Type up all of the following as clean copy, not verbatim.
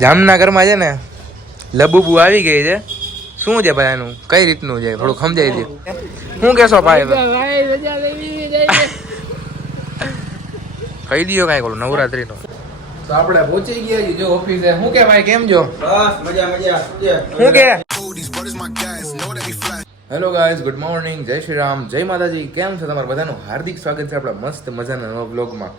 જામનગરમાં છે ને લબુબુ આવી ગઈ છે. શું છે ભાઈ એનું કઈ રીતનું છે થોડું સમજાઈ દે. શું કેશો ભાઈ? કહી દો કઈ કોલું નવરાત્રી નો. તો આપણે પહોંચી ગયા છીએ જો ઓફિસે. શું કે ભાઈ કેમ છો? બસ મજા મજા. શું કે? હેલો ગાઈઝ, ગુડ મોર્નિંગ, જય શ્રી રામ, જય માતાજી. કેમ છે તમારું બધાનું? હાર્દિક સ્વાગત છે આપણા મસ્ત મજાના નવા બ્લોગમાં.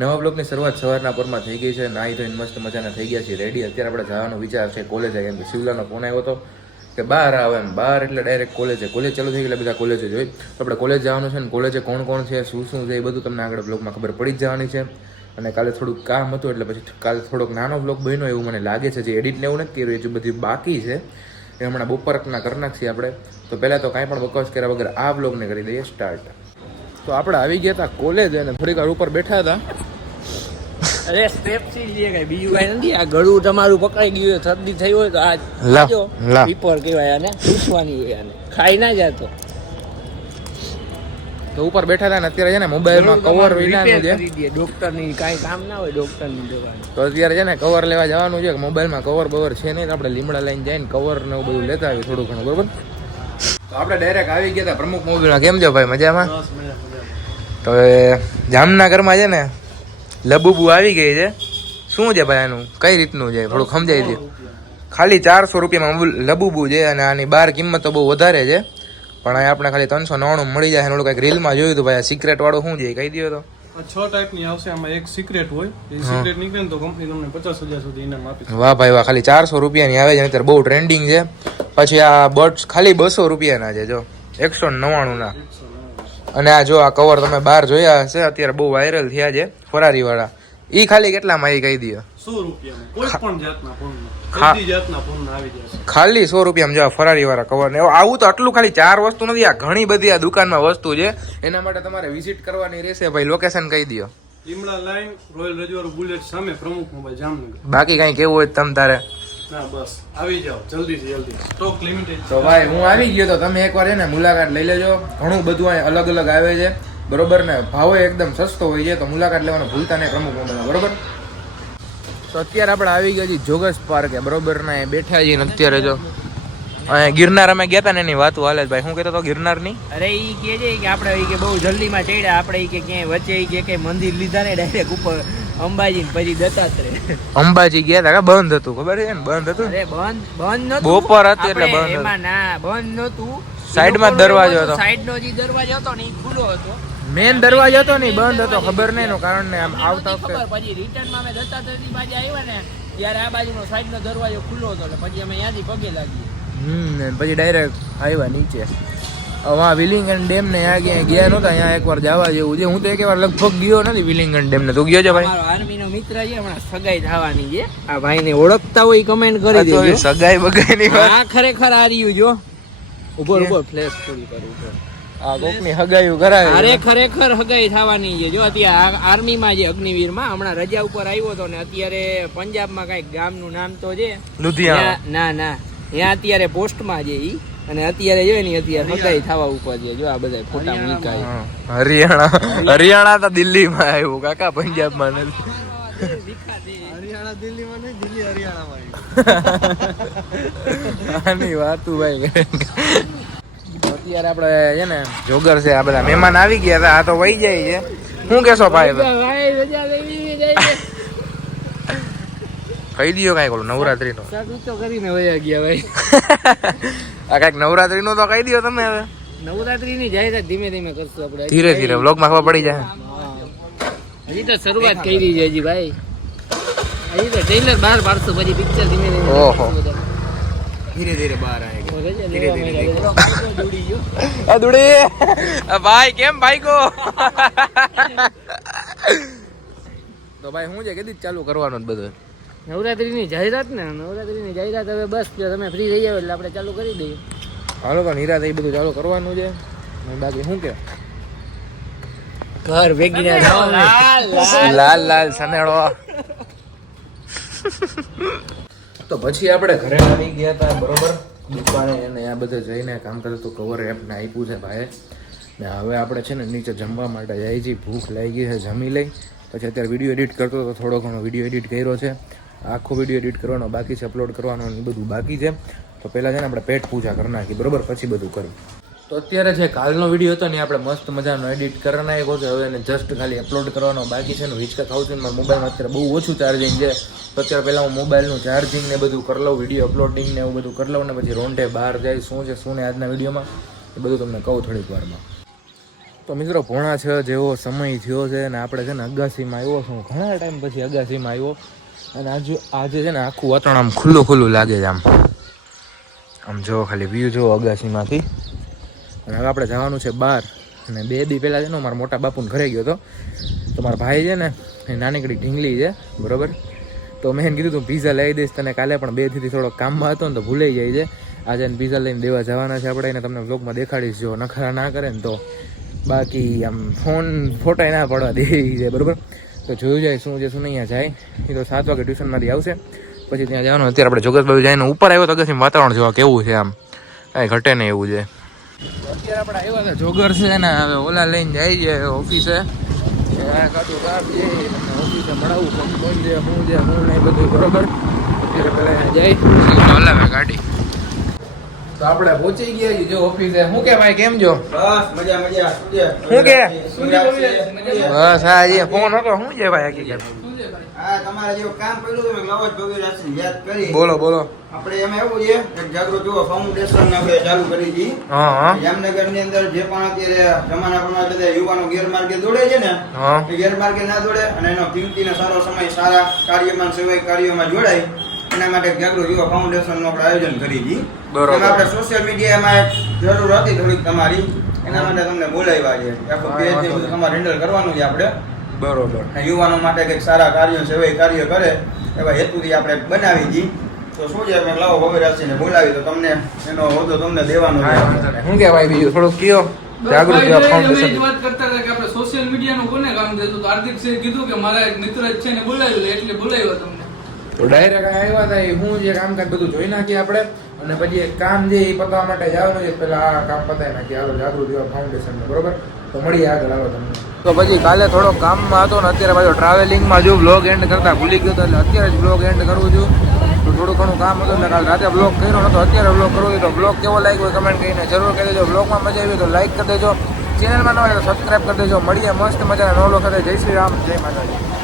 નવા બ્લોગની શરૂઆત સવારના પરમાં થઈ ગઈ છે. નાહી ધોઈને મસ્ત મજાના થઈ ગયા છે રેડી. અત્યારે આપણે જવાનો વિચાર છે કોલેજે, કેમ કે શિવલાનો ફોન આવ્યો હતો કે બહાર આવે એમ. બહાર એટલે ડાયરેક્ટ કોલેજે. કોલેજ ચાલુ થઈ ગઈ એટલે બધા કોલેજે જોઈ. તો આપણે કોલેજ જવાનું છે ને કોલેજે કોણ કોણ છે, શું શું છે, એ બધું તમને આગળ બ્લોગમાં ખબર પડી જ જવાની છે. અને કાલે થોડુંક કામ હતું એટલે પછી કાલે થોડોક નાનો બ્લોગ બન્યો એવું મને લાગે છે. જે એડિટને એવું નથી કર્યું, એ જે બધી બાકી છે એ હમણાં બપોરના કરી નાખીએ આપણે. તો પહેલાં તો કાંઈ પણ બકવાસ કર્યા વગર આ બ્લોગને કરી દઈએ સ્ટાર્ટ. તો આપણે આવી ગયા હતા કોલેજ અને થોડીક વાર ઉપર બેઠા હતા. અરે સ્ટેપ સી લે કઈ બીજું કઈ નથી. આ ગળું તમારું પકડાઈ ગયું હોય, શરદી થઈ હોય તો આ લાજો પીપર કહેવાય આને, પૂછવાની આને ખાઈ ના જાતો. તો ઉપર બેઠા હતા ને અત્યારે છે ને મોબાઈલમાં કવર વિનાનું છે. ડોક્ટર ની કાંઈ કામ ના હોય ડોક્ટર ની દવાનું. તો અત્યારે છે ને કવર લેવા જવાનું છે. મોબાઈલમાં કવર બવર છે નહીં, આપણે લીમડા લઈને જઈને કવર ને બધું લેતા આવીએ થોડું ઘણું, બરોબર. તો આપણે ડાયરેક્ટ આવી ગયા હતા પ્રમુખ મોબાઈલમાં. કેમ છો ભાઈ? મજામાં? તો જામનગરમાં છે ને લબુબુ આવી ગઈ છે. શું છે ભાઈ એનું કઈ રીતનું છે થોડુંક સમજાઈ દે. ખાલી 400 રૂપિયામાં લબુબુ છે અને આની બહાર કિંમત તો બહુ વધારે છે, પણ અહીં આપણે ખાલી 399 મળી જાય. ઓલું કંઈક રીલમાં જોયું હતું ભાઈ. સિક્રેટ વાળું શું છે કહી દો તો. 6 ટાઈપની આવશે, આમાં એક સિક્રેટ હોય. એ સિક્રેટ નીકળે ને તો કંપની તમને 50,000 સુધી ઇનામ આપે. વાહ ભાઈ વાહ, ખાલી 400 રૂપિયાની આવે છે. અત્યારે બહુ ટ્રેન્ડિંગ છે. પછી આ બર્ડ્સ ખાલી 200 રૂપિયાના છે જો, 199 ના. અને આ જો આ કવર તમે બહાર જોયા હશે, અત્યારે બહુ વાયરલ થયા છે ફરારી વાળા. ઈ ખાલી કેટલામાં એ કહી દો? 100 રૂપિયામાં કોઈ પણ જાતના ફોનમાં, બધી જાતના ફોનમાં આવી જશે. ખાલી 100 રૂપિયામાં જો ફરારી વાળા કવર ને આવું. તો આટલું ખાલી 4 વસ્તુ નથી, આ ઘણી બધી આ દુકાનમાં વસ્તુ છે. એના માટે તમારે વિઝિટ કરવાની રહેશે ભાઈ. લોકેશન કહી દો. લીમડા લાઈન, રોયલ રજવાડું બુલેટ સામે, પ્રમુખ મોબાઈલ, જામનગર. બાકી કઈ કેવું હોય તમ તારે? ના બસ આવી જાઓ જલ્દીથી જલ્દી, સ્ટોક લિમિટેડ. તો ભાઈ હું આવી ગયો. તો તમે એકવાર છે ને મુલાકાત લઈ લેજો. ઘણું બધું અહીં અલગ અલગ આવે છે, બરોબર ને. ભાવ એકદમ સસ્તો હોય છે, તો મુલાકાત લેવાનું ભૂલતા નહીં પ્રમુખ મોબાઈલમાં, બરોબર. તો અત્યારે આપણે આવી ગયા છીએ જોગસ પાર્કે, બરોબર ને. બેઠા છીએ અત્યારે જો અહીંયા ગિરનાર અમે ગયા હતા ને એની વાતો હાલે ભાઈ. શું કહેતો હતો ગિરનારની? અરે ઈ કે છે કે આપણે ઈ કે બહુ જલ્દી માં ચડ્યા આપણે, ઈ કે ક્યાંય વચ્ચે ઈ કે મંદિર લીધા ને ડાયરેક્ટ ઉપર અંબાજી ને પછી દત્તાત્રેય. અંબાજી ગયા હતા, બંધ હતું ખબર છે ને? બંધ હતું. અરે બંધ નતું, બપોર હતી એટલે બંધ હતું. એમાં ના બંધ નતું. સાઈડમાં દરવાજો હતો, સાઈડ નો જે દરવાજો હતો ને ઈ ખુલ્લો હતો. મેન દરવાજો હતો ને બંધ હતો. ખબર નહીં એનું કારણ ને આમ આવતા વખતે પછી રિટર્ન માં અમે દત્તાત્રેય ની બાજુ આવ્યા ને ત્યારે આ બાજુનો સાઈડ નો દરવાજો ખુલ્લો હતો એટલે પછી અમે ત્યાંથી પગે લાગીએ. પછી ડાયરેક્ટ આવ્યા નીચે. હવે વિલિંગન ડેમ ને ગયા નહોતા, અહીંયા એકવાર જવા જેવું છે. હું તો એક વાર લગભગ ગયો નથી વિલિંગન ડેમ ને. તું ગયો છે ભાઈ? મારો આર્મી નો મિત્ર છે, હમણાં સગાઈ થવાની છે. આ ભાઈ ને ઓળખતા હોય કમેન્ટ કરી દેજો. સગાઈ બગાઈ ની વાત. આ ખરેખર આ રહ્યું જો ઉભો ફ્લેશ પૂરી કરું છું. આ કોકની હગાઈયું કરાવે. અરે ખરેખર હગાઈ થવાની છે જો. અત્યારે આર્મી માં છે, અગ્નિવીર માં. હમણાં રજા ઉપર આવ્યો હતો ને અત્યારે પંજાબમાં કઈક ગામનું નામ તો છે લુધિયાણા. ના ત્યાં અત્યારે પોસ્ટમાં છે ઈ. અને અત્યારે જો ને અત્યારે હગાઈ થવા ઉપર છે જો. આ બધા ફોટા મૂકાય. હરિયાણા તો દિલ્હીમાં આવ્યું કાકા, પંજાબમાં નથી. હરિયાણા દિલ્હીમાં નહીં, દિલ્હી હરિયાણામાં. આની વાતું ભાઈ. અત્યારે આપણે છે ને જોગર છે, આ બધા મહેમાન આવી ગયા હતા. આ તો વહી જાય છે. શું કેશો ભાઈ? કહી દો કઈ કોલું નવરાત્રી નો તો કરીને વયા ગયા ભાઈ. આ કઈક નવરાત્રી નું તો કહી દો તમે. હવે નવરાત્રી ની જાહેરાત ધીમે ધીમે કરશું આપણે. ધીરે ધીરે વ્લોગ માં ખબર પડી જાય. હજી તો શરૂઆત કરી છે હજી ભાઈ. હજી તો ટ્રેલર બહાર પાડશું પછી પિક્ચર ધીમે ધીમે. ઓહો, ધીરે ધીરે બહાર આવે. ભાઈ કેમ ભાઈ કો? તો ભાઈ શું છે કદી ચાલુ કરવાનું બધું? નવરાત્રી ની જાહેરાત ને. નવરાત્રી ની જાહેરાત હવે બસ તમે ફ્રી થઈ જાવ એટલે આપણે ચાલુ કરી દઈએ. હાલો તો નિરાત એ બધું ચાલુ કરવાનું છે. બાકી શું કે ઘર ભેગી લાલ લાલ સનેડો. તો પછી આપણે ઘરે આવી ગયા હતા, બરોબર. દુકાને અને આ બધે જઈને કામ કરતું કવર એપને આપ્યું છે ભાઈ ને. હવે આપણે છે ને નીચે જમવા માટે જાય છે. ભૂખ લાગી છે, જમી લઈ. પછી અત્યારે વિડીયો એડિટ કરતો તો થોડો ઘણો વિડીયો એડિટ કર્યો છે. આખો વિડીયો એડિટ કરવાનો બાકી છે, અપલોડ કરવાનો એ બધું બાકી છે. તો પહેલાં છે ને આપણે પેટ પૂજા કરી નાખી, બરોબર, પછી બધું કરું. તો અત્યારે જે કાલનો વિડીયો હતો ને આપણે મસ્ત મજાનો એડિટ કરી નાખ્યો છે. હવે એને જસ્ટ ખાલી અપલોડ કરવાનો બાકી છે ને. હિચકા ખાઉં છું ને મારા મોબાઈલમાં અત્યારે બહુ ઓછું ચાર્જિંગ છે. તો અત્યારે પહેલાં હું મોબાઈલનું ચાર્જિંગ ને બધું કરી લઉં, વિડીયો અપલોડિંગ ને એવું બધું કરી લઉં ને પછી રોંઢે બહાર જાય શું છે શું ને આજના વિડીયોમાં એ બધું તમને કહું થોડીક વારમાં. તો મિત્રો 6:30 જેવો સમય થયો છે અને આપણે છે ને અગાસીમાં આવ્યો છું. ઘણા ટાઈમ પછી અગાસીમાં આવ્યો અને આજે છે ને આખું વાતાવરણ આમ ખુલ્લું ખુલ્લું લાગે છે. આમ જો ખાલી વ્યૂ જો અગાસીમાંથી. અને હવે આપણે જવાનું છે બહાર. અને 2 દી પહેલાં છે ને મારા મોટા બાપુને ઘરે ગયો હતો. તો મારા ભાઈ છે ને એ નાનીકડી ઢીંગલી છે, બરાબર. તો મેં એને કીધું તું પીઝા લઈ દઈશ તને કાલે, પણ 2 દીથી થોડો કામમાં હતો ને તો ભૂલાઈ જાય છે. આજે એને પીઝા લઈને દેવા જવાના છે આપણે, એને તમને વ્લોગમાં દેખાડીશ જો નખરા ના કરે ને તો. બાકી આમ ફોટા ના પડવા દે છે, બરાબર. તો જોયું જાય શું છે શું નહીં. અહીંયા જાય એ તો 7 વાગે ટ્યુશનમાંથી આવશે પછી ત્યાં જવાનું. અત્યારે આપણે જોગતબાજુ જઈને ઉપર આવ્યો તો અગાસી વાતાવરણ જોવા કેવું છે, આમ કાંઈ ઘટે નહીં એવું છે. અત્યારે આપણે આવ્યા હતા જોગર છે ને, હવે ઓલા લઈને જાય છે ઓફિસે. ઓફિસે મળાવું કોણ છે શું છે શું નહીં બધું, બરોબર. અત્યારે પહેલાં જાય હલાવે ગાડી. તો આપણે પહોંચી ગયા છીએ જો ઓફિસે. શું કે ભાઈ કેમ જો? બસ મજા મજા. શું કે? બસ હા જે ફોન હતો શું છે ભાઈ હકીકત? હા તમારે જેવું કામ કર્યું હતું લવજ ભગીરથને યાદ કરી. બોલો બોલો. આપણે એમાં એવું છે કે જાગૃત યુવા ફાઉન્ડેશન આપણે ચાલુ કરી હતી. હા. જામનગર ની અંદર જે પણ અત્યારે જમાના પ્રમાણે બધા યુવાનો ગેરમાર્ગે દોડે છે ને, એ ગેરમાર્ગે ના દોડે અને એનો કિંમતીનો સારો સમય સારા કાર્યમાં સેવાય કાર્યોમાં જોડાય એના માટે જાગૃત યુવા ફાઉન્ડેશન નું આપણે આયોજન કરી હતી. એમાં આપણે સોશિયલ મીડિયામાં જરૂર હતી થોડીક તમારી, એના માટે તમને બોલાવ્યા છે. આખો પેજ ને બધું તમારે હેન્ડલ કરવાનું છે આપણે, બરોબર. યુવાનો માટે કંઈક સારા કાર્યો સેવાય કાર્ય કરે એવા હેતુથી આપણે બનાવી હતી. તો શું છે અમે લાવો ભગીરથને બોલાવી તો તમને એનો હોદ્દો તમને દેવાનો છે. શું કે ભાઈ બીજું થોડુંક કયો? જાગૃત યુવા ફાઉન્ડેશન વાત કરતા હતા કે આપણે સોશિયલ મીડિયાનું કોને કામ દેતું, તો હાર્દિક સિંહ કીધું કે મારા એક મિત્ર જ છે ને બોલાવ્યું એટલે બોલાવ્યો તમને. તો ડાયરેક્ટ આવ્યા હતા એ હું જે કામકાજ બધું જોઈ નાખીએ આપણે અને પછી એક કામ જે એ પતાવવા માટે જવાનું છે. પેલા આ કામ પતાવી નાખીએ હાલો જાગૃત યુવા ફાઉન્ડેશન, બરોબર. તો મળીએ આગળ, હાલો તમને. તો પછી કાલે થોડો કામમાં હતો ને અત્યારે પાછો ટ્રાવેલિંગમાં જો બ્લોગ એન્ડ કરતા ભૂલી ગયો હતો એટલે અત્યારે જ બ્લોગ એન્ડ કરું છું. તો થોડું ઘણું કામ હતું એટલે કાલે રાતે બ્લોગ કર્યો નતો, અત્યારે બ્લોગ કરવો હોય તો બ્લોગ કેવો લાગ્યો કમેન્ટ કરીને જરૂર કહી દેજો. બ્લોગમાં મજા આવી તો લાઈક કરી દેજો, ચેનલમાં ન હોય તો સબસ્ક્રાઈબ કરી દેજો. મળીએ મસ્ત મજાના નવો સાથે. જય શ્રી રામ, જય માતાજી.